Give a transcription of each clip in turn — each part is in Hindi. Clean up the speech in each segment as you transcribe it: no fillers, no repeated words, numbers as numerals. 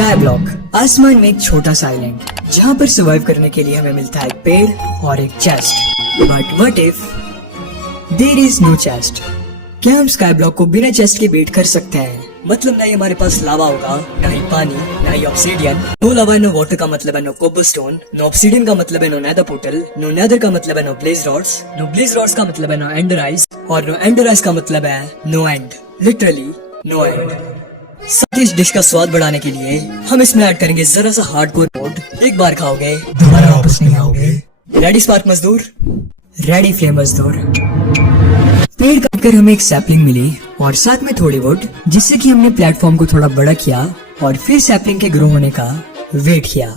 स्काई ब्लॉक, आसमान में एक छोटा सा आइलैंड जहाँ पर सर्वाइव करने के लिए हमें मिलता है एक पेड़ और एक chest. But what if there is no chest? क्या हम स्काई ब्लॉक को बिना चेस्ट के बीट कर सकते हैं? मतलब ना ही हमारे पास लावा होगा, ना ही पानी, ना ही ऑब्सीडियन। नो लावा नो वाटर का मतलब है नो कोबलस्टोन, नो ऑब्सीडियन का मतलब है no nether portal, no nether का मतलब है no blaze rods, no blaze rods का मतलब है नो एंडर आइज, और नो एंडर आइज का मतलब है no end, literally no end. साथ ही इस डिश का स्वाद बढ़ाने के लिए हम इसमें ऐड करेंगे जरा सा हार्डकोर मोड। एक बार खाओगे दोबारा वापस नहीं आओगे। रेडी स्पार्क मजदूर, रेडी फ्लेम मजदूर। पेड़ काटकर हमें एक सैपलिंग मिली और साथ में थोड़ी वुड, जिससे कि हमने प्लेटफॉर्म को थोड़ा बड़ा किया और फिर सैपलिंग के ग्रो होने का वेट किया।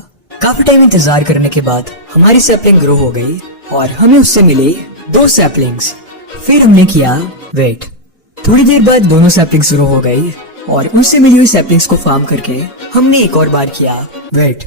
काफी टाइम इंतजार करने के बाद हमारी सैपलिंग ग्रो हो गई और हमें उससे मिली 2 सैपलिंग्स। फिर हमने किया वेट। थोड़ी देर बाद दोनों सैपलिंग्स ग्रो हो गई और उनसे मिली हुई सैपलिंग्स को फार्म करके हमने एक और बार किया वेट।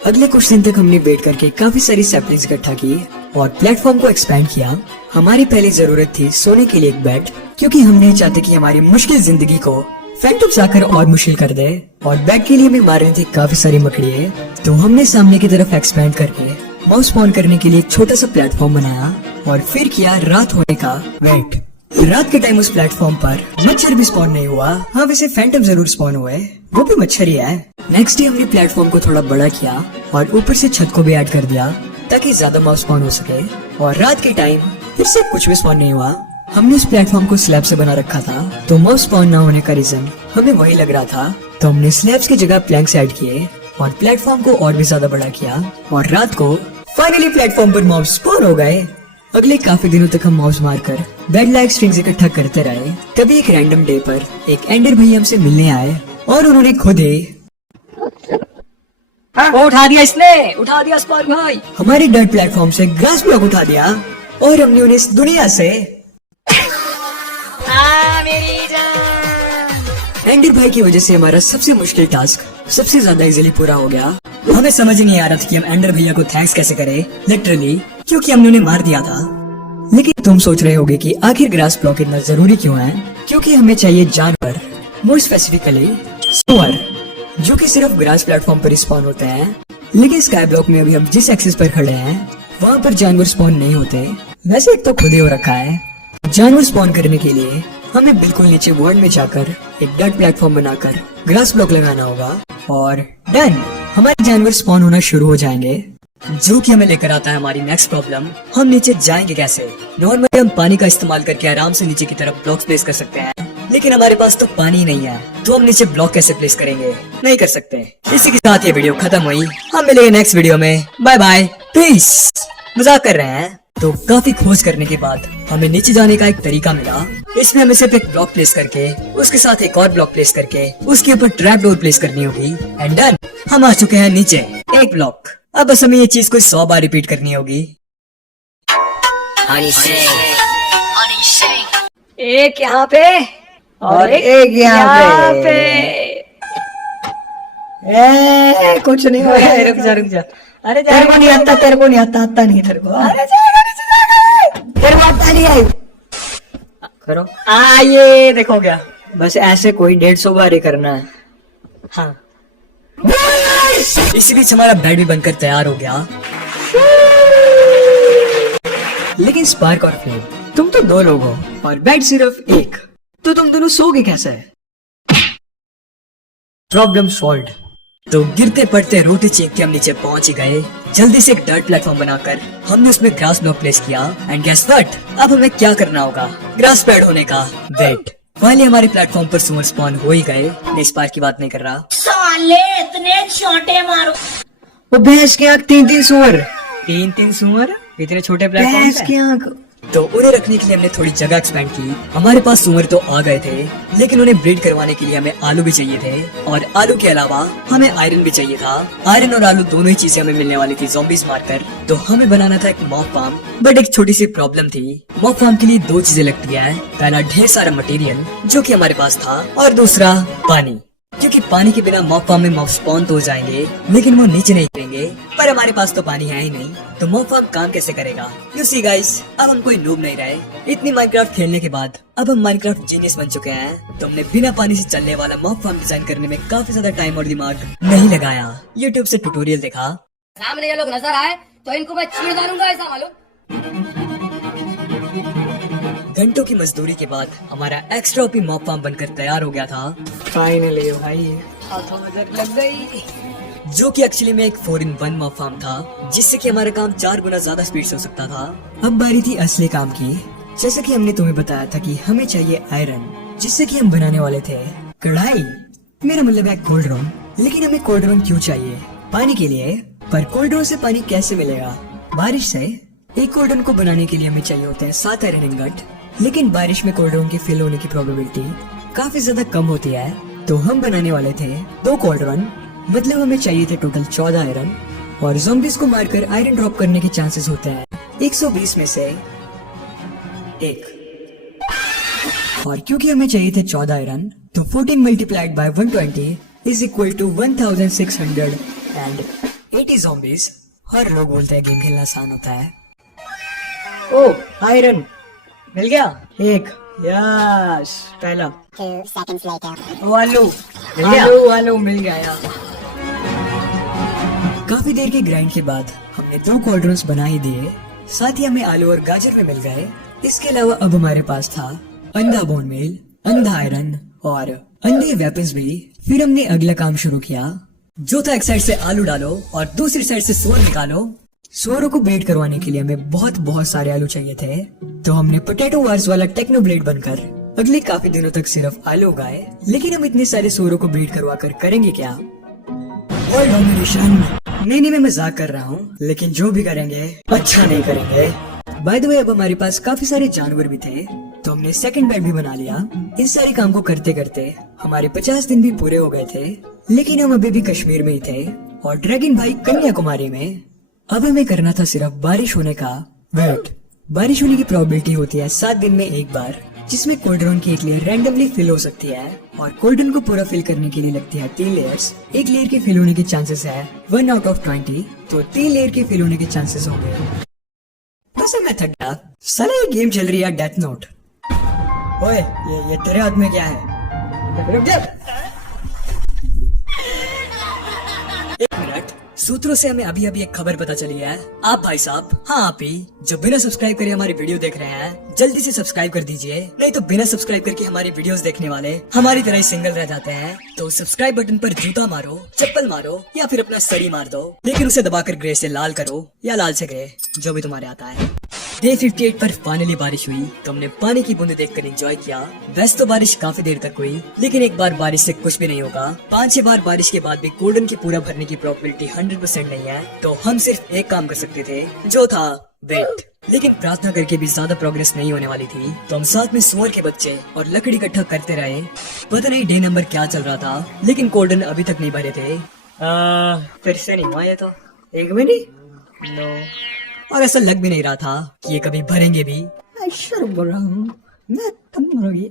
अगले कुछ दिन तक हमने वेट करके काफी सारी सैपलिंग्स इकट्ठा की और प्लेटफॉर्म को एक्सपेंड किया। हमारी पहली जरूरत थी सोने के लिए एक बेड, क्योंकि हम नहीं चाहते कि हमारी मुश्किल जिंदगी को फैंटम्स आकर और मुश्किल कर दे। और बेड के लिए हमें मारनी थी काफी सारी मकड़ियाँ, तो हमने सामने की तरफ एक्सपेंड करके माउस स्पॉन करने के लिए एक छोटा सा प्लेटफॉर्म बनाया और फिर किया रात होने का वेट। रात के टाइम उस प्लेटफॉर्म पर मच्छर भी स्पॉन नहीं हुआ। हाँ, वैसे फैंटम जरूर स्पॉन हुए, वो भी मच्छर ही है। नेक्स्ट डे हमने प्लेटफॉर्म को थोड़ा बड़ा किया और ऊपर से छत को भी ऐड कर दिया ताकि ज्यादा माउस स्पॉन हो सके। और रात के टाइम फिर से कुछ भी स्पॉन नहीं हुआ। हमने इस प्लेटफॉर्म को स्लैब से बना रखा था, तो माउस स्पॉन ना होने का रीजन हमें वही लग रहा था। तो हमने स्लैब्स की जगह प्लैंक्स ऐड किए और प्लेटफॉर्म को और भी ज्यादा बड़ा किया और रात को फाइनली प्लेटफॉर्म पर माउस स्पॉन हो गए। अगले काफी दिनों तक हम माउस मारकर बेड लाइक स्ट्रिंग्स इकट्ठा करते रहे। तभी एक रैंडम डे पर एक एंडर भैया हमसे मिलने आए और उन्होंने खुद ही उठा दिया, इसने उठा दिया स्पार्क भाई। हमारे डर्ट प्लेटफॉर्म से ग्रास ब्लॉक उठा दिया और हमने उन्हें इस दुनिया से मेरी जान। एंडर भाई की वजह से हमारा सबसे मुश्किल टास्क सबसे ज्यादा इजीली पूरा हो गया। हमें समझ ही नहीं आ रहा था कि हम एंडर भैया को थैंक्स कैसे करें, लिटरली, क्योंकि हमने उन्हें मार दिया था। लेकिन तुम सोच रहे होगे कि आखिर ग्रास ब्लॉक इतना जरूरी क्यों है? क्योंकि हमें चाहिए जानवर, मोर स्पेसिफिकली सुअर, जो कि सिर्फ ग्रास प्लेटफॉर्म पर स्पॉन होते हैं। लेकिन स्काई ब्लॉक में अभी हम जिस एक्सिस पर खड़े हैं वहाँ पर जानवर स्पॉन नहीं होते। वैसे एक तो खुद ही हो रखा है। जानवर स्पॉन करने के लिए हमें बिल्कुल नीचे वर्ल्ड में जाकर एक डर्ट प्लेटफॉर्म बनाकर ग्रास ब्लॉक लगाना होगा और डन, हमारे जानवर स्पॉन होना शुरू हो जाएंगे। जो कि हमें लेकर आता है हमारी नेक्स्ट प्रॉब्लम, हम नीचे जाएंगे कैसे? नॉर्मली हम पानी का इस्तेमाल करके आराम से नीचे की तरफ ब्लॉक्स प्लेस कर सकते हैं, लेकिन हमारे पास तो पानी नहीं है, तो हम नीचे ब्लॉक कैसे प्लेस करेंगे? नहीं कर सकते। इसी के साथ ये वीडियो खत्म हुई। हम मिलेंगे नेक्स्ट वीडियो में। Bye bye, peace. मजाक कर रहे हैं। तो काफी खोज करने के बाद हमें नीचे जाने का एक तरीका मिला। इसमें हमें सिर्फ एक ब्लॉक प्लेस करके उसके साथ एक और ब्लॉक प्लेस करके उसके ऊपर ट्रैप डोर प्लेस करनी होगी एंड डन, हम आ चुके हैं नीचे एक ब्लॉक। अब बस हमें ये चीज को 100 बार रिपीट करनी होगी। एक यहाँ पे और एक यहाँ पे। कुछ नहीं हो रहा, रुक जा। अरे तेरे को नहीं आता, आता नहीं तेरे को। अरे तेरे को आता नहीं है। करो ये देखो क्या, बस ऐसे कोई 150 बार ही करना है। हाँ, इसी बीच हमारा बेड भी बनकर तैयार हो गया। लेकिन स्पार्क और फ्लेम, तुम तो 2 लोग हो और बेड सिर्फ एक, तो तुम दोनों सोगे कैसे? Problem solved. तो गिरते पड़ते रोटी चीख के हम नीचे पहुंच ही गए। जल्दी से एक डर्ट प्लेटफॉर्म बनाकर हमने उसमें ग्रास ब्लॉक प्लेस किया एंड गेस व्हाट, अब हमें क्या करना होगा? ग्रास पैड होने का वेट। पहले हमारे प्लेटफॉर्म पर सुअर स्पॉन हो ही गए। मैं इस बार की बात नहीं कर रहा। साले इतने छोटे मारो। वो भैंस की आंख 3-3 सुअर, 3-3 सुअर इतने छोटे प्लेटफॉर्म भैंस की आंख। तो उन्हें रखने के लिए हमने थोड़ी जगह एक्सपेंड की। हमारे पास सुअर तो आ गए थे, लेकिन उन्हें ब्रीड करवाने के लिए हमें आलू भी चाहिए थे और आलू के अलावा हमें आयरन भी चाहिए था। आयरन और आलू दोनों ही चीजें हमें मिलने वाली थी ज़ॉम्बीज मारकर। तो हमें बनाना था एक मॉब फार्म, बट एक छोटी सी प्रॉब्लम थी। मॉब फार्म के लिए 2 चीजें लगती है। पहला ढेर सारा मटेरियल जो कि हमारे पास था, और दूसरा पानी, क्योंकि पानी के बिना मॉब फार्म में मॉब स्पॉन तो हो जाएंगे लेकिन वो नीचे नहीं गिरेंगे। पर हमारे पास तो पानी है ही नहीं, तो मॉब फार्म काम कैसे करेगा? यू सी गाइस, अब हम कोई नूब नहीं रहे। इतनी माइनक्राफ्ट खेलने के बाद अब हम माइनक्राफ्ट जीनियस बन चुके हैं। तो हमने बिना पानी से चलने वाला मॉब फार्म डिजाइन करने में काफी ज्यादा टाइम और दिमाग नहीं लगाया। यूट्यूब से ट्यूटोरियल देखा। सामने ये लोग नजर आए तो इनको मैं चीर डालूंगा, ऐसा मालूम। घंटों की मजदूरी के बाद हमारा एक्स्ट्रा ओपी मॉब फार्म बनकर तैयार हो गया था। फाइनली भाई हाथों में जग लग गई। जो कि एक्चुअली में एक 4-in-1 मॉब फार्म था, जिससे कि हमारा काम 4 गुना ज्यादा स्पीड से हो सकता था। अब बारी थी असली काम की। जैसे कि हमने तुम्हें बताया था कि हमें चाहिए आयरन, जिससे कि हम बनाने वाले थे कढ़ाई। मेरा मतलब है कोल्ड रूम। लेकिन हमें कोल्ड रूम क्यों चाहिए? पानी के लिए। पर कोल्ड रूम से पानी कैसे मिलेगा? बारिश से। एक कोल्ड रूम को बनाने के लिए हमें चाहिए होते हैं 7 आयरन इंगट। लेकिन बारिश में कोल्ड रूम के फिल होने की प्रोबेबिलिटी काफी ज्यादा कम होती है। तो हम बनाने वाले थे 2 कोल्ड रूम, मतलब हमें चाहिए थे टोटल 14 आयरन। और ज़ॉम्बीज़ को मारकर आयरन ड्रॉप करने के चांसेस होते हैं 120 में से 1। और क्योंकि हमें चाहिए थे 14 आयरन, तो 14 multiplied by 120 is equal to 1680 zombies. हर लोग बोलते हैं गेम खेलना आसान होता है। ओ आयरन मिल गया 1। यस पहला। 2 seconds later. आलू मिल गया। आलू मिल गया यार। काफी देर के ग्राइंड के बाद हमने 2 कोल्ड ड्रिंक्स बना ही दिए। साथ ही हमें आलू और गाजर में मिल गए। इसके अलावा अब हमारे पास था अंधा बोन मेल, अंधा आयरन और अंधे वेपन्स भी। फिर हमने अगला काम शुरू किया, जो था एक साइड से आलू डालो और दूसरी साइड से सोर निकालो। सोरों को ब्रीड करवाने के लिए हमें बहुत सारे आलू चाहिए थे। तो हमने पोटैटो वार्स वाला टेक्नो ब्लेड बनकर अगले काफी दिनों तक सिर्फ आलू उगाए। लेकिन हम इतने सारे सोरों को ब्रीड करवा कर करेंगे क्या? World domination. नहीं मैं मजाक कर रहा हूँ, लेकिन जो भी करेंगे अच्छा नहीं करेंगे। बाय द वे अब हमारे पास काफी सारे जानवर भी थे, तो हमने सेकंड बेड भी बना लिया। इस सारे काम को करते करते हमारे 50 दिन भी पूरे हो गए थे। लेकिन हम अभी भी कश्मीर में ही थे और ड्रैगन भाई कन्याकुमारी में। अब हमें करना था सिर्फ बारिश होने का वेट। बारिश होने की प्रोबेबिलिटी होती है 7 दिन में एक बार, जिसमें कोल्ड्रॉन की एक लेयर रैंडमली फिल हो सकती है। और कोल्ड्रॉन को पूरा फिल करने के लिए लगती है 3 लेयर्स। एक लेयर के फिल होने के चांसेस है 1 आउट ऑफ 20, तो 3 लेयर के फिल होने के चांसेस होंगे। वैसे मैं थक गया, साला ये गेम चल रही है डेथ नोट। ओए ये तेरे हाथ में क्या है? रुक जा। एक मिनट, सूत्रों से हमें अभी एक खबर पता चली है। आप भाई साहब, हाँ आप ही जो बिना सब्सक्राइब करे हमारी वीडियो देख रहे हैं, जल्दी से सब्सक्राइब कर दीजिए। नहीं तो बिना सब्सक्राइब करके हमारी वीडियोस देखने वाले हमारी तरह ही सिंगल रह जाते हैं। तो सब्सक्राइब बटन पर जूता मारो, चप्पल मारो या फिर अपना सरी मार दो, लेकिन उसे दबाकर ग्रे से लाल करो या लाल से ग्रे, जो भी तुम्हारे आता है। डे 58 पर फाइनली बारिश हुई, तो हमने पानी की बूंदें देखकर एंजॉय किया। वैसे तो बारिश काफी देर तक हुई, लेकिन एक बार बारिश से कुछ भी नहीं होगा। 5-6 बार बारिश के बाद भी गोल्डन की पूरा भरने की प्रोबेबिलिटी 100% नहीं है। तो हम सिर्फ एक काम कर सकते थे, जो था वेट। लेकिन प्रार्थना करके भी ज्यादा प्रोग्रेस नहीं होने वाली थी, तो हम साथ में सुअर के बच्चे और लकड़ी इकट्ठा करते रहे। पता नहीं डे नंबर क्या चल रहा था, लेकिन गोल्डन अभी तक नहीं भरे थे। फिर से नहीं हुआ ये तो। एक मिनट, नो। और ऐसा लग भी नहीं रहा था कि ये कभी भरेंगे भी। मैं शर्म बोल रहा हूँ, मैं तुम भरोगी।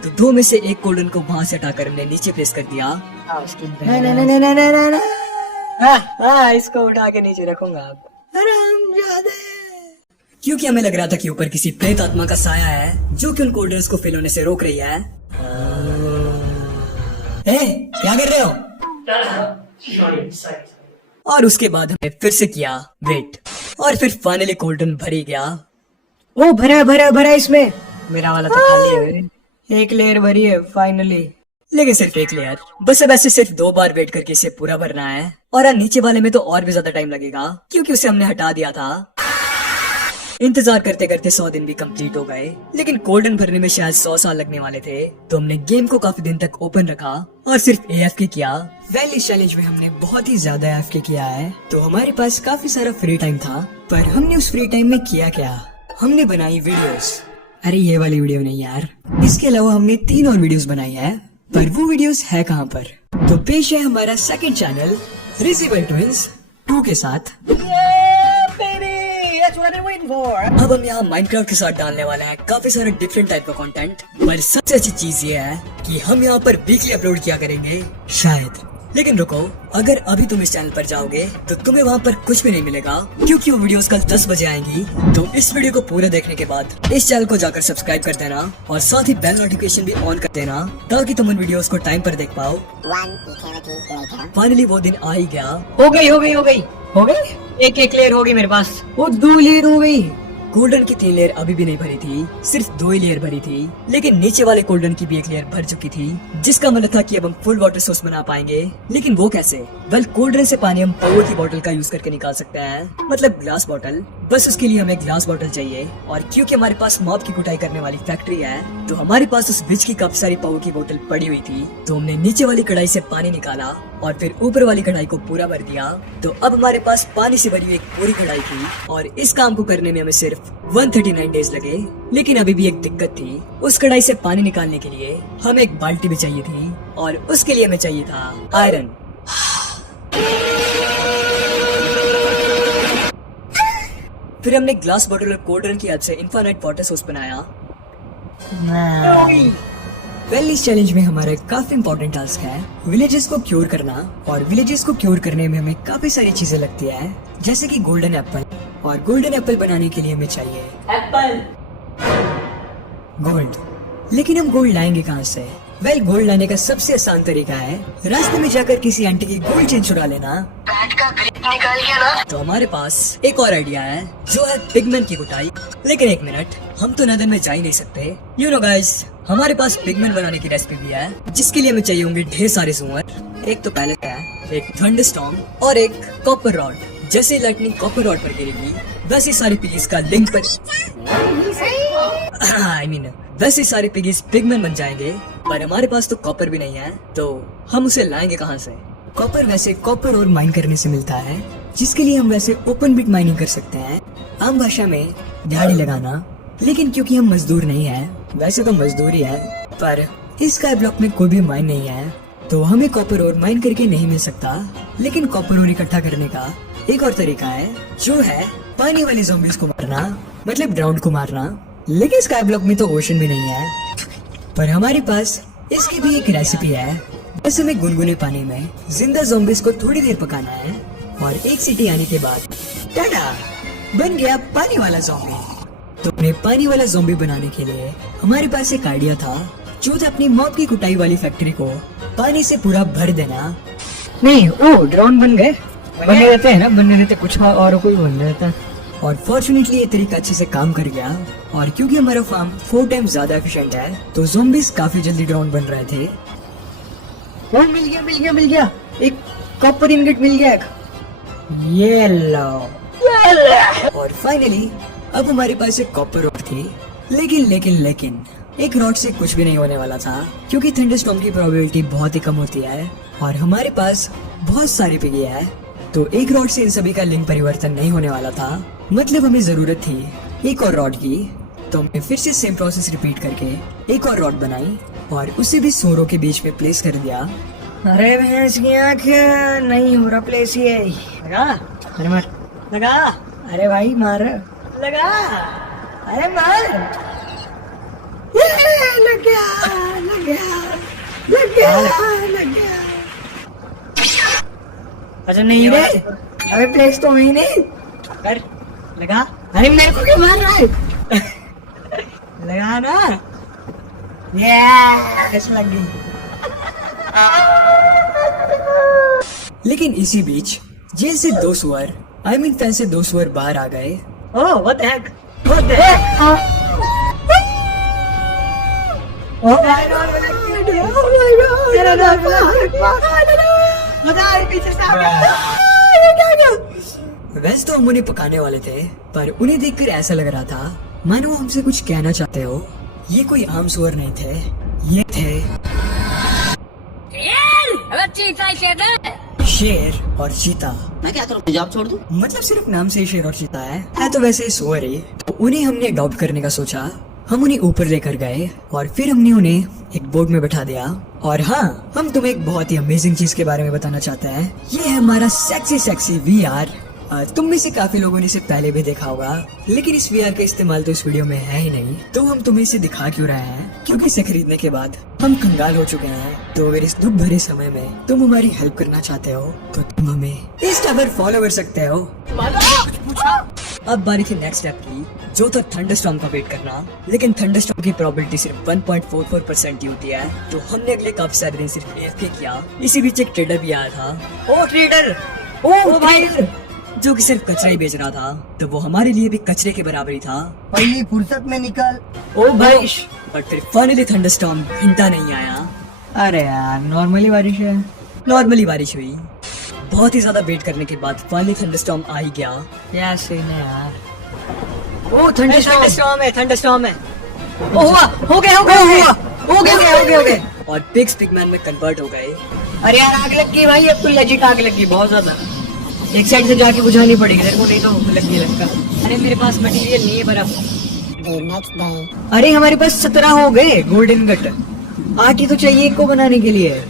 तो 2 में से एक गोल्डन को वहाँ से हटाकर हमने नीचे प्लेस कर दिया। इसको उठा के नीचे रखूंगा अब। क्योंकि हमें लग रहा था कि ऊपर किसी प्रेत आत्मा का साया है, जो कि उन गोल्डन्स को फिल होने से रोक रही है। क्या कर रहे हो? और उसके बाद हमने फिर से किया वेट, और फिर फाइनली गोल्डन भर ही गया। ओ भरा इसमें। मेरा वाला तो खाली है। एक लेयर भरी है फाइनली, लेकिन सिर्फ एक लेयर। बस अब ऐसे सिर्फ 2 बार वेट करके इसे पूरा भरना है। और नीचे वाले में तो और भी ज्यादा टाइम लगेगा, क्योंकि उसे हमने हटा दिया था। इंतजार करते करते 100 दिन भी कंप्लीट हो गए, लेकिन गोल्डन भरने में शायद 100 साल लगने वाले थे। तो हमने गेम को काफी दिन तक ओपन रखा और सिर्फ AFK किया। वैली चैलेंज में हमने बहुत ही ज्यादा AFK किया है, तो हमारे पास काफी सारा फ्री टाइम था। पर हमने उस फ्री टाइम में किया क्या? हमने बनाई वीडियोस। अरे ये वाली वीडियो नहीं यार, इसके अलावा हमने 3 और वीडियोस बनाई है। पर वो वीडियोस है कहाँ पर? तो पेश है हमारा सेकंड चैनल रिजिबल ट्विंस 2 के साथ। अब हम यहाँ माइनक्राफ्ट के साथ डालने वाले हैं काफी सारे डिफरेंट टाइप का कंटेंट। पर सबसे अच्छी चीज ये है कि हम यहाँ पर वीकली अपलोड किया करेंगे, शायद। लेकिन रुको, अगर अभी तुम इस चैनल पर जाओगे तो तुम्हें वहाँ पर कुछ भी नहीं मिलेगा, क्योंकि वो वीडियोस कल 10 बजे आएंगी। तो इस वीडियो को पूरा देखने के बाद इस चैनल को जाकर सब्सक्राइब कर देना और साथ ही बेल नोटिफिकेशन भी ऑन कर देना, ताकि तुम उन वीडियोस को टाइम पर देख पाओ। फाइनली वो दिन आ ही गया। हो गई एक लेयर हो गई मेरे पास। वो 2 लेयर हो गई। गोल्डन की 3 लेयर अभी भी नहीं भरी थी, सिर्फ 2 ही लेयर भरी थी। लेकिन नीचे वाले गोल्डन की भी 1 लेयर भर चुकी थी, जिसका मतलब था कि अब हम फुल वाटर सोर्स बना पाएंगे। लेकिन वो कैसे? वेल, गोल्डन से पानी हम पावर की बोतल का यूज करके निकाल सकते हैं, मतलब ग्लास बोतल। बस उसके लिए हमें ग्लास बोतल चाहिए, और क्योंकि हमारे पास मॉब की कुटाई करने वाली फैक्ट्री है, तो हमारे पास उस ब्रिज की काफी सारी पावर की बोतल पड़ी हुई थी। तो हमने नीचे वाली कढ़ाई से पानी निकाला और फिर ऊपर वाली कढ़ाई को पूरा भर दिया। तो अब हमारे पास पानी से भरी हुई एक पूरी कढ़ाई थी, और इस काम को करने में हमें सिर्फ 139 डेज लगे। लेकिन अभी भी एक दिक्कत थी। उस कढ़ाई से पानी निकालने के लिए हमें एक बाल्टी भी चाहिए थी, और उसके लिए हमें चाहिए था आयरन। फिर हमने ग्लास बॉटल और कोल्ड की हेल्प से इनफाइनाइट वाटर सोर्स बनाया। वेल, इस चैलेंज में हमारा काफी इम्पोर्टेंट टास्क है विलेजेस को क्योर करना, और विलेजेस को क्योर करने में हमें काफी सारी चीजें लगती है, जैसे कि गोल्डन एप्पल। और गोल्डन एप्पल बनाने के लिए हमें चाहिए एप्पल। गोल्ड। लेकिन हम गोल्ड लाएंगे कहाँ से? वेल, गोल्ड लाने का सबसे आसान तरीका है रास्ते में जाकर किसी आंटी की गोल्ड चेन चुरा लेना। तो हमारे पास एक और आइडिया है, जो है पिगमेंट की कुटाई। लेकिन एक मिनट, हम तो नदन में जा ही नहीं सकते। यू नो गाइस, हमारे पास पिगमेंट बनाने की रेसिपी भी है, जिसके लिए हमें चाहिए होंगे ढेर सारे सुअर। एक तो पहले है, एक थंडरस्टॉर्म और एक कॉपर रॉड। जैसे लाइटनिंग कॉपर रॉड पर गिरेगी, वैसे सारे पिगीज का लिंक पर वैसे सारे पिगीज पिगमेंट बन जाएंगे। पर हमारे पास तो कॉपर भी नहीं है, तो हम उसे लाएंगे कहाँ से? कॉपर वैसे कॉपर और माइन करने से मिलता है, जिसके लिए हम वैसे ओपन बिट माइनिंग कर सकते हैं, आम भाषा में दिहाड़ी लगाना। लेकिन क्योंकि हम मजदूर नहीं है, वैसे तो मजदूर ही है, पर इस स्काई ब्लॉक में कोई भी माइन नहीं है, तो हमें कॉपर और माइन करके नहीं मिल सकता। लेकिन कॉपर और इकट्ठा करने का एक और तरीका है, जो है पानी वाले ज़ॉम्बीज़ को मारना, मतलब ड्राउन को मारना। लेकिन स्काई ब्लॉक में तो ओशन भी नहीं है, पर हमारे पास इसकी भी एक रेसिपी है। बस हमें गुनगुने पानी में जिंदा ज़ॉम्बीज़ को थोड़ी देर पकाना है, और 1 सीटी आने के बाद टाटा, बन गया पानी वाला ज़ॉम्बी। तो अपने पानी वाला ज़ॉम्बी बनाने के लिए हमारे पास एक आइडिया था, जो था अपनी मॉब की कुटाई वाली फैक्ट्री को पानी से पूरा भर देना। नहीं, ओ ड्रोन बन गए। बने रहते हैं ना, बने रहते, कुछ और कोई बन रहता है। और फॉर्चुनेटली ये तरीका अच्छे से काम कर गया, और क्योंकि हमारा फार्म 4 टाइम्स ज्यादा एफिशिएंट है, तो ज़ॉम्बीज़ काफी जल्दी ड्रोन बन रहे थे। वो मिल गया एक कॉपर इनगट मिल गया एक। ये लो। और फाइनली अब हमारे पास एक कॉपर रॉड थी। लेकिन एक रॉड से कुछ भी नहीं होने वाला था, क्योंकि थंडरस्टॉर्म की प्रोबेबिलिटी बहुत ही कम होती है, और हमारे पास बहुत सारी पिगी है। तो एक रॉड से इन सभी का लिंक परिवर्तन नहीं होने वाला था, मतलब हमें जरूरत थी एक और रॉड की। तो हमने फिर से सेम प्रोसेस रिपीट करके एक और रॉड बनाई, और उसे भी सूरों के बीच में प्लेस कर दिया। अरे भैंस की आँख, नहीं हो रहा प्लेस ये। लगा, अरे मार, लगा, अरे भाई मार, लगा, अरे मार, लग गया। अच्छा नहीं रे, अबे प्लेस तो ही नहीं कर, लगा। अरे मेरे को क्यों मार रहा है? लगा ना, यस लग गई। लेकिन इसी बीच जेल से 2 सुअर, आई मीन फैन से 2 सुअर बाहर आ गए। Oh what the heck, what the heck. Oh my God, मेरा डॉग पीछे से आ गया। वैसे तो हम उन्हें पकाने वाले थे, पर उन्हें देखकर ऐसा लग रहा था मानो वो हमसे कुछ कहना चाहते हो। ये कोई आम सुअर नहीं थे, ये थे शेर और चीता। मैं क्या करूँ, जॉब छोड़ दूँ? मतलब सिर्फ नाम से ही शेर और चीता है तो वैसे सुअर ही। तो उन्हें हमने अडॉप्ट करने का सोचा। हम उन्हें ऊपर लेकर गए, और फिर हमने उन्हें एक बोट में बैठा दिया। और हाँ, हम तुम्हें एक बहुत ही अमेजिंग चीज के बारे में बताना चाहते हैं। ये है हमारा सेक्सी VR। तुम में से काफी लोगों ने इसे पहले भी देखा होगा, लेकिन इस VR का इस्तेमाल तो इस वीडियो में है ही नहीं। तो हम तुम्हें इसे दिखा क्यों रहे हैं, क्योंकि इसे खरीदने के बाद हम कंगाल हो चुके हैं। तो अगर इस दुख भरे समय में तुम हमारी हेल्प करना चाहते हो तो तुम हमें इंस्टा पर फॉलो कर सकते हो। अब बारी थी नेक्स्ट स्टेप की, जो था थंडरस्टॉर्म का वेट करना। लेकिन थंडरस्टॉर्म की प्रोबेबिलिटी सिर्फ 1.44% ही होती है, तो हमने अगले काफी सारे दिन सिर्फ AFK किया। इसी बीच एक ट्रेडर भी आया था। ओ ट्रेडर, ओ भाई, जो कि सिर्फ कचरा ही बेच रहा था, तो वो हमारे लिए भी कचरे के बराबर ही था। पहली फुर्सत में निकल। ओ भाई। बट फिर फाइनली थंडरस्टॉर्म घंटा नहीं आया। अरे यार, नॉर्मली बारिश है। नॉर्मली बारिश हुई, बहुत ही ज्यादा वेट करने के बाद फाइनली थंडरस्टॉर्म आ ही गया। क्या सीन है यार। ओ थंडरस्टॉर्म है, थंडरस्टॉर्म है। ओ हुआ, हो गया, हो गया, हो गया, हो गया। और पिग्स पिगमैन में कन्वर्ट हो गए। अरे यार, आग लग गई भाई, अब तो लेजिट आग लग गई बहुत ज्यादा। एक साइड से जाके बुझानी पड़ेगी तेरे को, नहीं तो लगने लगता। अरे मेरे पास मटेरियल नहीं है बर्फ। अरे हमारे पास 17 हो गए गोल्डन गट। 8 ही तो चाहिए एक को बनाने के लिए।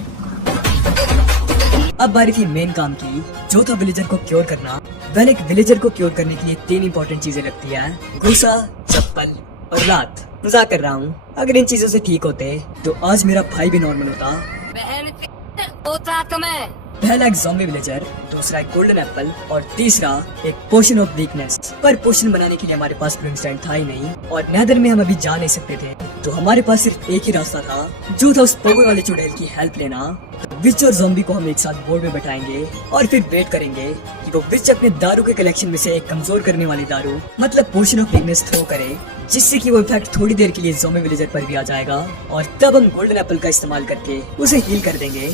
अब बारी थी मेन काम की, जो था विलेजर को क्योर करना। वेल, एक विलेजर को क्योर करने के लिए 3 इंपॉर्टेंट चीजें लगती है, गुस्सा, चप्पल और रात। मजाक कर रहा हूँ, अगर इन चीजों से ठीक होते तो आज मेरा भाई भी नॉर्मल होता। बहन होता तुम्हें। पहला एक ज़ॉम्बी विलेजर, दूसरा एक गोल्डन एप्पल और तीसरा एक पोशन ऑफ वीकनेस। पर पोशन बनाने के लिए हमारे पास ब्रिंगस्टाइन था ही नहीं, और नेदर में हम अभी जा नहीं सकते थे, तो हमारे पास सिर्फ एक ही रास्ता था, जो था उस पगो वाले चुड़ैल की हेल्प लेना। विच और ज़ॉम्बी को हम एक साथ बोर्ड में बैठाएंगे और फिर वेट करेंगे कि वो विच अपने दारू के कलेक्शन में से एक कमजोर करने वाली दारू मतलब पोशन ऑफ वीकनेस थ्रो करे, जिससे कि वो इफेक्ट थोड़ी देर के लिए ज़ॉम्बी विलेजर पर भी आ जाएगा, और तब हम गोल्डन एप्पल का इस्तेमाल करके उसे हील कर देंगे।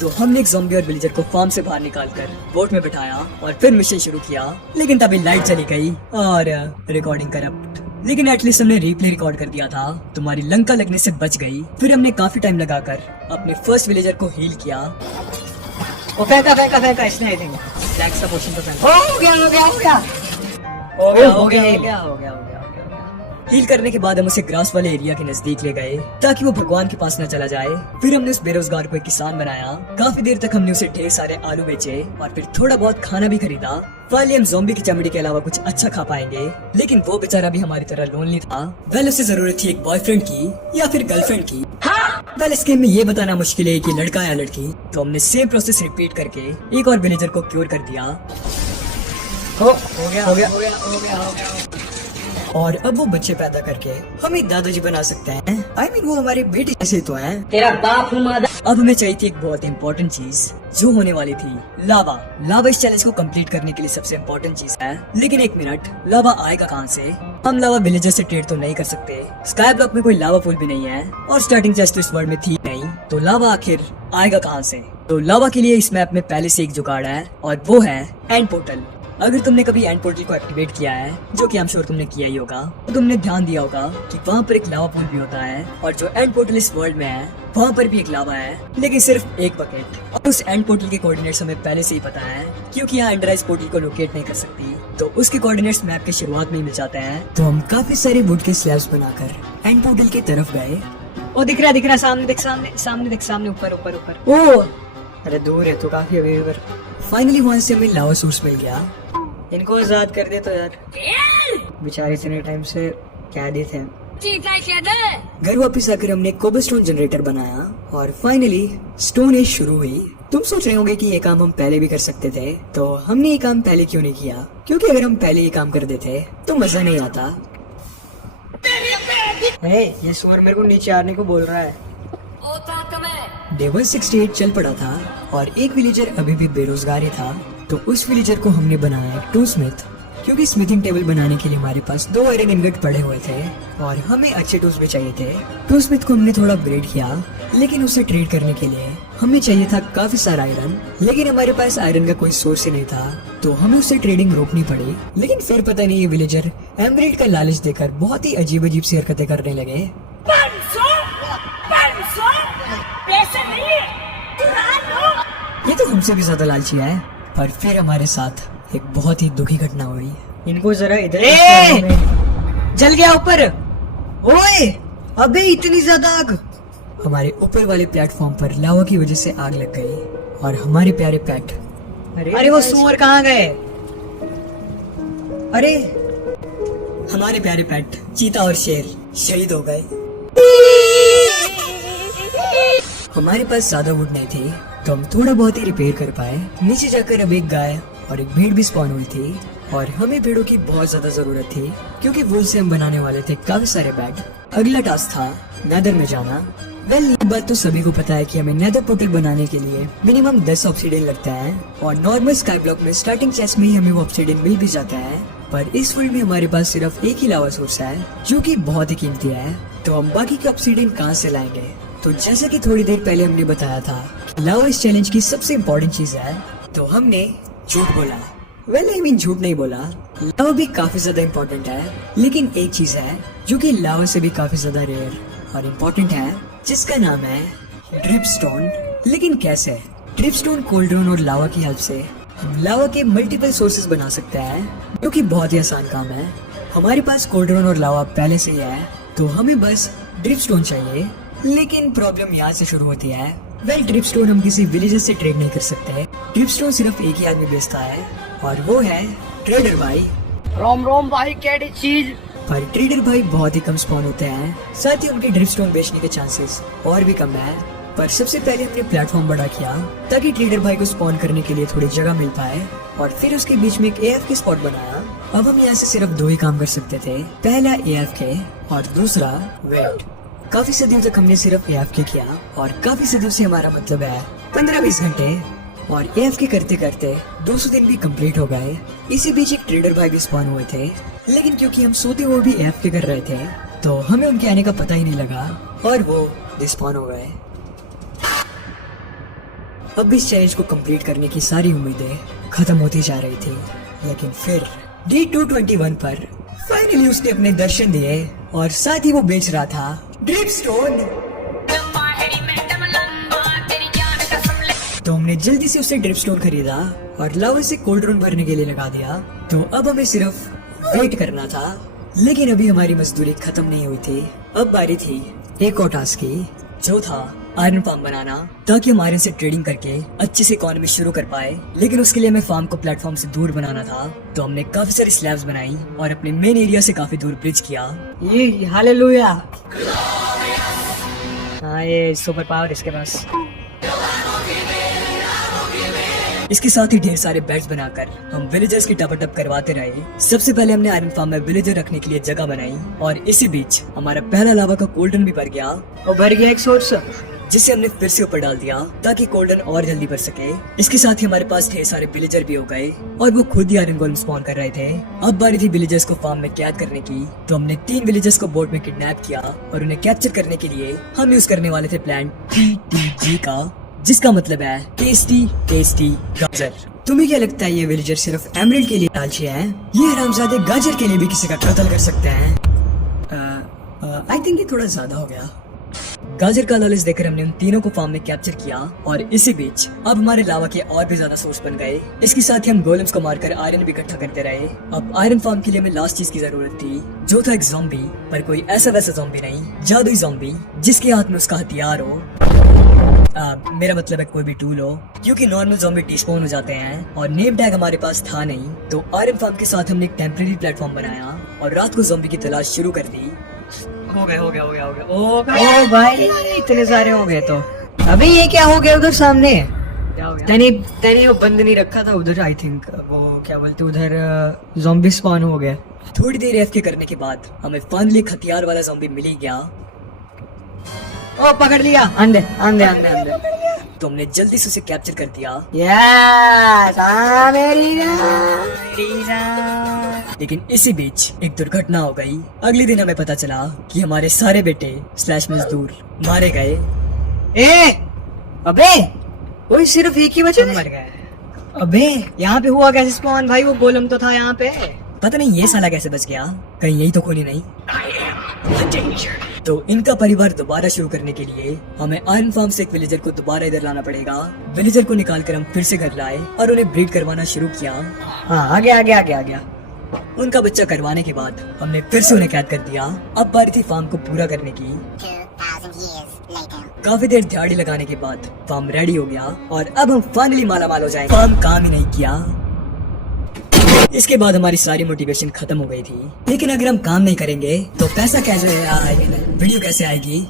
तो हमने एक ज़ॉम्बी और विलेजर को फार्म से बाहर निकालकर बोट में बिठाया और फिर मिशन शुरू किया। लेकिन तभी लाइट चली गई और रिकॉर्डिंग करप्ट। लेकिन एटलीस्ट हमने रिप्ले रिकॉर्ड कर दिया था, तुम्हारी लंका लगने से बच गई। फिर हमने काफी टाइम लगाकर अपने फर्स्ट विलेजर को हील किया। ओ फेंका इसने, आई थिंक फ्लैक्स का पोशन तो फेंका। हो गया, हो गया, हो गया, हो गया, हो गया, हो गया, हो गया। हील करने के बाद हम उसे ग्रास वाले एरिया के नजदीक ले गए ताकि वो भगवान के पास न चला जाए। फिर हमने उस बेरोजगार को एक किसान बनाया। काफी देर तक हमने उसे ढेर सारे आलू बेचे और फिर थोड़ा बहुत खाना भी खरीदा। फाइनली हम ज़ॉम्बी की चमड़ी के अलावा कुछ अच्छा खा पाएंगे। लेकिन वो बेचारा भी हमारी तरह लोनली था। वेल, उसे जरूरत थी एक बॉयफ्रेंड की या फिर गर्लफ्रेंड की। वेल, इस गेम में ये बताना मुश्किल है कि लड़का या लड़की, तो हमने सेम प्रोसेस रिपीट करके एक और विलेजर को क्योर कर दिया। हो गया, हो गया, हो गया, हो गया, हो गया। और अब वो बच्चे पैदा करके हमें दादाजी बना सकते हैं। I mean, वो हमारे बेटे जैसे तो हैं। तेरा बाप हूँ मादा। अब हमें चाहिए थी एक बहुत इम्पोर्टेंट चीज, जो होने वाली थी लावा। लावा इस चैलेंज को कंप्लीट करने के लिए सबसे इम्पोर्टेंट चीज है। लेकिन एक मिनट, लावा आएगा कहाँ से? हम लावा विलेजर से ट्रेड तो नहीं कर सकते। स्काई ब्लॉक में कोई लावा पूल भी नहीं है और स्टार्टिंग चेस्ट तो इस वर्ल्ड में थी नहीं, तो लावा आखिर आएगा कहाँ से? तो लावा के लिए इस मैप में पहले से एक जुगाड़ है और वो है एंड पोर्टल। अगर तुमने कभी एंड पोर्टल को एक्टिवेट किया है, जो कि आई एम श्योर तुमने किया ही होगा, तो तुमने ध्यान दिया होगा कि वहाँ पर एक लावा पूल भी होता है, और जो एंड पोर्टल इस वर्ल्ड में है वहाँ पर भी एक लावा है, लेकिन सिर्फ एक बकेट। और उस एंड पोर्टल के कोऑर्डिनेट्स हमें पहले से ही पता है, क्योंकि यहाँ एंडराइज पोर्टल को लोकेट नहीं कर सकती, तो उसके कोऑर्डिनेट्स मैप की शुरुआत में ही मिल जाते हैं। तो हम काफी सारे वुड के स्लैब्स बनाकर एंड पोर्टल की तरफ गए। ओ दिख रहा, सामने देख, सामने देख, सामने, ऊपर, ऊपर, ऊपर। ओ अरे दूर है तो काफी अभी ऊपर। फाइनली वहाँ से हमें लावा सोर्स मिल गया। इनको आजाद कर दे तो यार, बेचारे इतने टाइम से कैदी थे। घर वापस आकर हमने कोबलस्टोन जनरेटर बनाया और फाइनली स्टोन एज शुरू हुई। तुम सोच रहे होंगे कि ये काम हम पहले भी कर सकते थे, तो हमने ये काम पहले क्यों नहीं किया? क्योंकि अगर हम पहले ये काम कर देते तो मजा नहीं आता। ये सुअर मेरे को नीचे आने को बोल रहा है। डे 168 चल पड़ा था और एक विलेजर अभी भी बेरोजगार ही था, तो उस विलेजर को हमने बनाया टू स्मिथ, क्योंकि स्मिथिंग टेबल बनाने के लिए हमारे पास 2 आयरन इनगट पड़े हुए थे और हमें अच्छे टूल्स भी चाहिए थे। टू स्मिथ को हमने थोड़ा अपग्रेड किया, लेकिन उसे ट्रेड करने के लिए हमें चाहिए था काफी सारा आयरन, लेकिन हमारे पास आयरन का कोई सोर्स ही नहीं था, तो हमें उसे ट्रेडिंग रोकनी पड़ी। लेकिन फिर पता नहीं ये विलेजर एमरेल्ड का लालच देकर बहुत ही अजीब अजीब सी हरकतें करने लगे। 500 पैसे नहीं है, ये तो हमसे भी ज्यादा लालची है। पर फिर हमारे साथ एक बहुत ही दुखी घटना हुई। इनको जरा इधर जल गया ऊपर। ओए अबे इतनी ज्यादा आग! हमारे ऊपर वाले प्लेटफॉर्म पर लावा की वजह से आग लग गई और हमारे प्यारे पेट, अरे वो सुअर कहाँ गए? अरे हमारे प्यारे पेट चीता और शेर शहीद हो गए। हमारे पास ज्यादा वुड नहीं थी, तो हम थोड़ा बहुत ही रिपेयर कर पाए। नीचे जाकर अब एक गाय और एक भेड़ भी स्पॉन हुई थी, और हमें भेड़ों की बहुत ज्यादा जरूरत थी क्योंकि वूल से हम बनाने वाले थे काफी सारे बैग। अगला टास्क था नेदर में जाना। वेल, ये बात तो सभी को पता है कि हमें नेदर पोर्टल बनाने के लिए मिनिमम 10 ऑब्सीडियन लगता है, और नॉर्मल स्काई ब्लॉक में स्टार्टिंग चेस्ट में ही हमें वो ऑब्सीडियन मिल भी जाता है। पर इस वर्ल्ड में हमारे पास सिर्फ एक ही लावा सोर्स है जो कि बहुत ही कीमती है, तो हम बाकी के ऑब्सीडियन कहाँ से लाएंगे? तो जैसा कि थोड़ी देर पहले हमने बताया था कि लावा इस चैलेंज की सबसे इम्पोर्टेंट चीज है, तो हमने झूठ बोला। वेल, आई मीन झूठ नहीं बोला। लावा भी काफी ज्यादा इम्पोर्टेंट है, लेकिन एक चीज है जो कि लावा से भी काफी ज्यादा रेयर और इम्पोर्टेंट है, जिसका नाम है ड्रिपस्टोन। लेकिन कैसे? ड्रिपस्टोन, कोल्ड्रोन और लावा की हेल्प से हम लावा के मल्टीपल सोर्सेज बना सकते हैं, जो कि बहुत ही आसान काम है। हमारे पास कोल्ड्रोन और लावा पहले से ही है, तो हमें बस ड्रिपस्टोन चाहिए। लेकिन प्रॉब्लम यहाँ से शुरू होती है। वेल, ड्रिपस्टोन हम किसी विलेजर से ट्रेड नहीं कर सकते। ड्रिपस्टोन सिर्फ एक ही आदमी बेचता है, और वो है ट्रेडर भाई। रोम रोम भाई कैडी चीज। पर ट्रेडर भाई बहुत ही कम स्पॉन होते हैं, साथ ही उनके ड्रिपस्टोन बेचने के चांसेस और भी कम है। पर सबसे पहले हमने प्लेटफॉर्म बड़ा किया ताकि ट्रेडर भाई को स्पॉन करने के लिए थोड़ी जगह मिल पाए, और फिर उसके बीच में एक AFK स्पॉट बनाया। अब हम यहाँ से सिर्फ 2 ही काम कर सकते थे, पहला AFK और दूसरा वेट। काफी सदियों तक हमने सिर्फ AFK किया, और काफी सदियों से हमारा मतलब है 15-20 घंटे, और AFK करते करते 200 दिन भी कंप्लीट हो गए। इसी बीच एक ट्रेडर भाई भी स्पॉन हुए थे, लेकिन क्योंकि हम सोते हुए भी AFK कर रहे थे, तो हमें उनके आने का पता ही नहीं लगा, और वो डिस्पॉन हो गए। अब इस चैलेंज को कंप्लीट करने की सारी उम्मीदें खत्म होती जा रही थी, लेकिन फिर डे 221 पर फाइनली उसने अपने दर्शन दिए, और साथ ही वो बेच रहा था ड्रिपस्टोन। तो हमने जल्दी से उससे ड्रिपस्टोन खरीदा और लावा से कोल्ड्रोन भरने के लिए लगा दिया। तो अब हमें सिर्फ वेट करना था, लेकिन अभी हमारी मजदूरी खत्म नहीं हुई थी। अब बारी थी एक और टास्क की, जो था आयरन फार्म बनाना, ताकि हम आयरन से ट्रेडिंग करके अच्छे से इकोनॉमी शुरू कर पाए। लेकिन उसके लिए हमें फार्म को प्लेटफॉर्म से दूर बनाना था, तो हमने काफी सारी स्लैब्स बनाई और अपने मेन एरिया से काफी दूर ब्रिज किया। ये हालेलुया। हाँ, ये सुपर पावर इसके पास। इसके साथ ही ढेर सारे बेड्स बनाकर हम विलेजर्स की टप करवाते रहे। सबसे पहले हमने आयरन फार्म में विलेजर रखने के लिए जगह बनाई, और इसी बीच हमारा पहला लावा का कोल्डन भी भर गया, वो भर गया एक सोर्स, जिसे हमने फिर से ऊपर डाल दिया ताकि कोल्डन और जल्दी भर सके। इसके साथ ही हमारे पास ढेर सारे विलेजर भी हो गए, और वो खुद ही आयरन गोलेम स्पॉन कर रहे थे। अब बारी थी विलेजर्स को फार्म में कैद करने की, तो हमने 3 विलेजर्स को बोट में किडनैप किया, और उन्हें कैप्चर करने के लिए हम यूज करने वाले थे प्लान TTG का, जिसका मतलब है टेस्टी टेस्टी गाजर। तुम्हें क्या लगता है ये विलेजर सिर्फ एमरल्ड के लिए लालची है? ये हरामजादे गाजर के लिए भी किसी का कत्ल कर सकते हैं। आई थिंक ये थोड़ा ज्यादा हो गया। गाजर का लालच देकर हमने उन तीनों को फार्म में कैप्चर किया, और इसी बीच अब हमारे लावा के और भी ज्यादा सोर्स बन गए। इसके साथ ही हम गोलेम्स को मारकर आयरन भी इकट्ठा करते रहे। अब आयरन फार्म के लिए हमें लास्ट चीज की जरूरत थी, जो था एक ज़ॉम्बी, पर कोई ऐसा वैसा ज़ॉम्बी नहीं, जादुई ज़ॉम्बी जिसके हाथ में उसका हथियार हो। मेरा मतलब है कोई भी टूल हो, क्योंकि नॉर्मल ज़ॉम्बी डिस्पॉन हो जाते हैं, और नेम टैग हमारे पास था नहीं। तो आयरन फार्म के साथ हमने एक टेम्परेरी प्लेटफॉर्म बनाया, और रात को ज़ॉम्बी की तलाश शुरू कर दी। हो गया। ओ भाई, इतने सारे हो गए। तो अभी ये क्या हो गया उधर सामने? क्या हो गया? तनी वो बंद नहीं रखा था उधर, आई थिंक वो क्या बोलते उधर ज़ॉम्बी स्पॉन हो गया। थोड़ी देर AFK करने के बाद हमें फाइनली एक हथियार वाला ज़ॉम्बी मिल ही गया। ओ, पकड़ लिया। अंदर। तो हमने जल्दी से उसे कैप्चर कर दिया। यस, लेकिन इसी बीच एक दुर्घटना हो गई। अगले दिन हमें पता चला कि हमारे सारे बेटे / मजदूर मारे गए। अबे, वो सिर्फ एक ही बचन मर गए। अबे, यहाँ पे हुआ कैसे स्पॉन भाई? वो गोलम तो था यहाँ पे। पता नहीं ये साला कैसे बच गया, कहीं यही तो खोली नहीं। तो इनका परिवार दोबारा शुरू करने के लिए हमें आयरन फार्म से एक विलेजर को दोबारा इधर लाना पड़ेगा। विलेजर को निकालकर हम फिर से घर लाए और उन्हें ब्रीड करवाना शुरू किया। हाँ, आ गया। उनका बच्चा करवाने के बाद हमने फिर से उन्हें कैद कर दिया। अब बारी थी फार्म को पूरा करने की। 2000 years later. काफी देर दिहाड़ी लगाने के बाद फार्म रेडी हो गया, और अब हम फाइनली मालामाल हो जाएंगे। फार्म काम ही नहीं किया। इसके बाद हमारी सारी मोटिवेशन खत्म हो गई थी। लेकिन अगर हम काम नहीं करेंगे तो पैसा कैसे आएगा, वीडियो कैसे आएगी?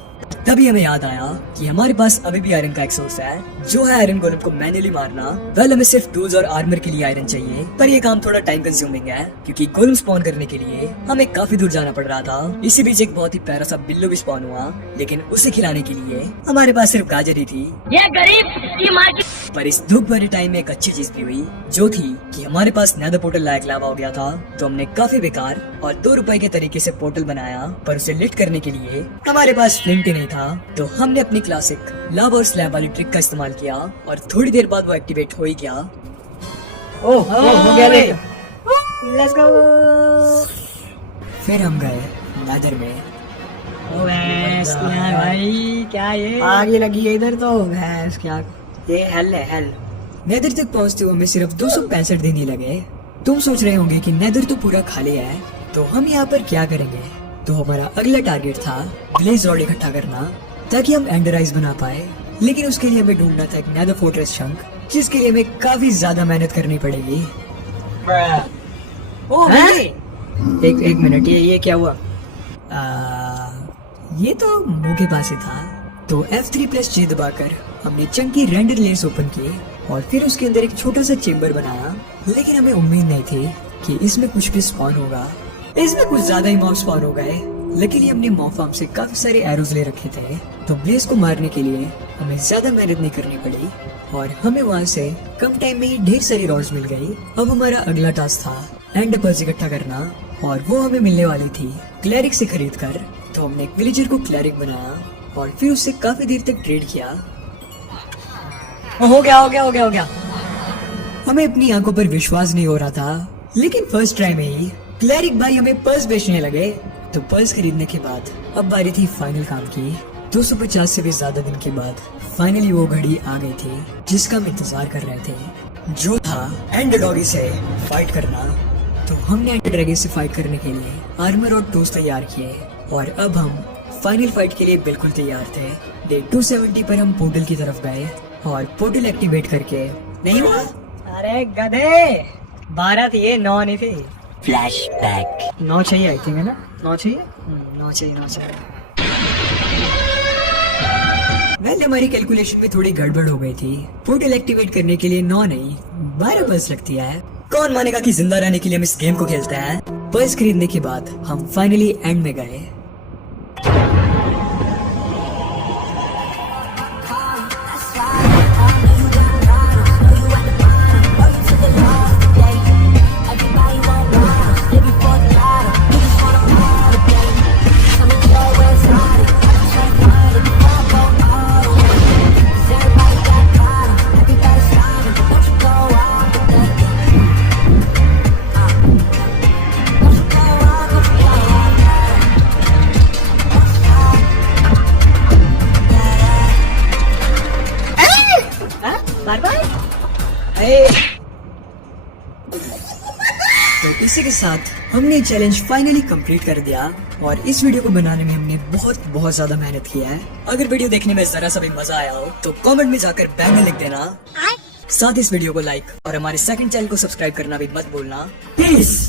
तभी हमें याद आया कि हमारे पास अभी भी आयरन का एक सोर्स है, जो है आयरन गोलम को मैन्युअली मारना। वेल, हमें सिर्फ टूल्स और आर्मर के लिए आयरन चाहिए, पर ये काम थोड़ा टाइम कंज्यूमिंग है क्योंकि गोलम स्पॉन करने के लिए हमें काफी दूर जाना पड़ रहा था। इसी बीच एक बहुत ही प्यारा सा बिल्लू भी स्पॉन हुआ, लेकिन उसे खिलाने के लिए हमारे पास सिर्फ गाजर ही थी। ये गरीब की माँ की पर इस धूप भरे टाइम में एक अच्छी चीज भी हुई, जो थी कि हमारे पास नेदर पोर्टल लायक लावा हो गया था। तो हमने काफी बेकार और 2 रुपए के तरीके से पोर्टल बनाया, पर उसे लिट करने के लिए हमारे पास फ्लिंट ही नहीं था। तो हमने अपनी क्लासिक लावा और स्लैब वाली ट्रिक का इस्तेमाल किया और थोड़ी देर बाद वो एक्टिवेट हो ही गया। ओह हो गया ले। Let's go. फिर हम गए नेदर में। ओ भैंस यार भाई, क्या ये आग ये लगी है इधर तो। भैंस क्या, ये हेल है, हेल। नेदर तक पहुंचते हुए हमें सिर्फ 265 दिन ही लगे। तुम सोच रहे होंगे कि नेदर तो पूरा खाली है, तो हम यहाँ पर क्या करेंगे। तो हमारा अगला टारगेट था ब्लेज रॉड इकट्ठा करना, ताकि हम एंडर आइज बना पाए। लेकिन उसके लिए हमें ढूंढना था एक नेदर फोर्ट्रेस चंक, जिसके लिए हमें काफी ज्यादा मेहनत करनी पड़ेगी। ओह एक मिनट, ये क्या हुआ। ये तो मुंह के पास ही था। तो F3+J दबाकर हमने चंक की रेंडर लेयर्स ओपन किए और फिर उसके अंदर एक छोटा सा चेम्बर बनाया। लेकिन हमें उम्मीद नहीं थी कि इसमें कुछ भी स्पॉन होगा। इसमें कुछ ज्यादा ही मॉब स्पॉन हो गए। लेकिन हमने मॉब फार्म से काफी सारे एरोज ले रखे थे, तो ब्लेज को मारने के लिए हमें ज्यादा मेहनत नहीं करनी पड़ी और हमें वहाँ से कम टाइम में ही ढेर सारी रॉड्स मिल गई। अब हमारा अगला टास्क था एंड पर्ल्स इकट्ठा करना, और वो हमें मिलने वाली थी क्लैरिक से खरीद कर। तो हमने एक विलेजर को क्लैरिक बनाया और फिर उससे काफी देर तक ट्रेड किया। हो गया। हमें अपनी आंखों पर विश्वास नहीं हो रहा था, लेकिन फर्स्ट ट्राई में ही क्लैरिक भाई हमें पर्स बेचने लगे। तो पर्स खरीदने के बाद अब बारी थी फाइनल काम की। 250 से भी ज्यादा दिन के बाद फाइनली वो घड़ी आ गई थी जिसका हम इंतजार कर रहे थे, जो था एंड डॉगी से फाइट करना। तो हमने एंड ड्रैगन से फाइट करने के लिए आर्मर और टूल्स तैयार किए और अब हम फाइनल फाइट के लिए बिल्कुल तैयार थे। डे 270 पर हम पोर्टल की तरफ गए और पोर्टल एक्टिवेट करके नहीं हुआ। अरे गधे, 12 थी ये, 9 नहीं थी। फ्लैशबैक। 9 चाहिए आई थिंक, है ना। 9 चाहिए। 9 चाहिए। वेल, हमारी कैलकुलेशन में थोड़ी गड़बड़ हो गई थी। पोर्टल एक्टिवेट करने के लिए 9 नहीं 12 पर्स लगती है। कौन मानेगा कि जिंदा रहने के लिए हम इस गेम को खेलते हैं। पर्स खरीदने के बाद हम फाइनली एंड में गए। तो इसी के साथ हमने चैलेंज फाइनली कंप्लीट कर दिया और इस वीडियो को बनाने में हमने बहुत ज्यादा मेहनत किया है। अगर वीडियो देखने में जरा सा भी मजा आया हो तो कमेंट में जाकर बैंगर लिख देना। साथ ही इस वीडियो को लाइक और हमारे सेकंड चैनल को सब्सक्राइब करना भी मत भूलना। पीस।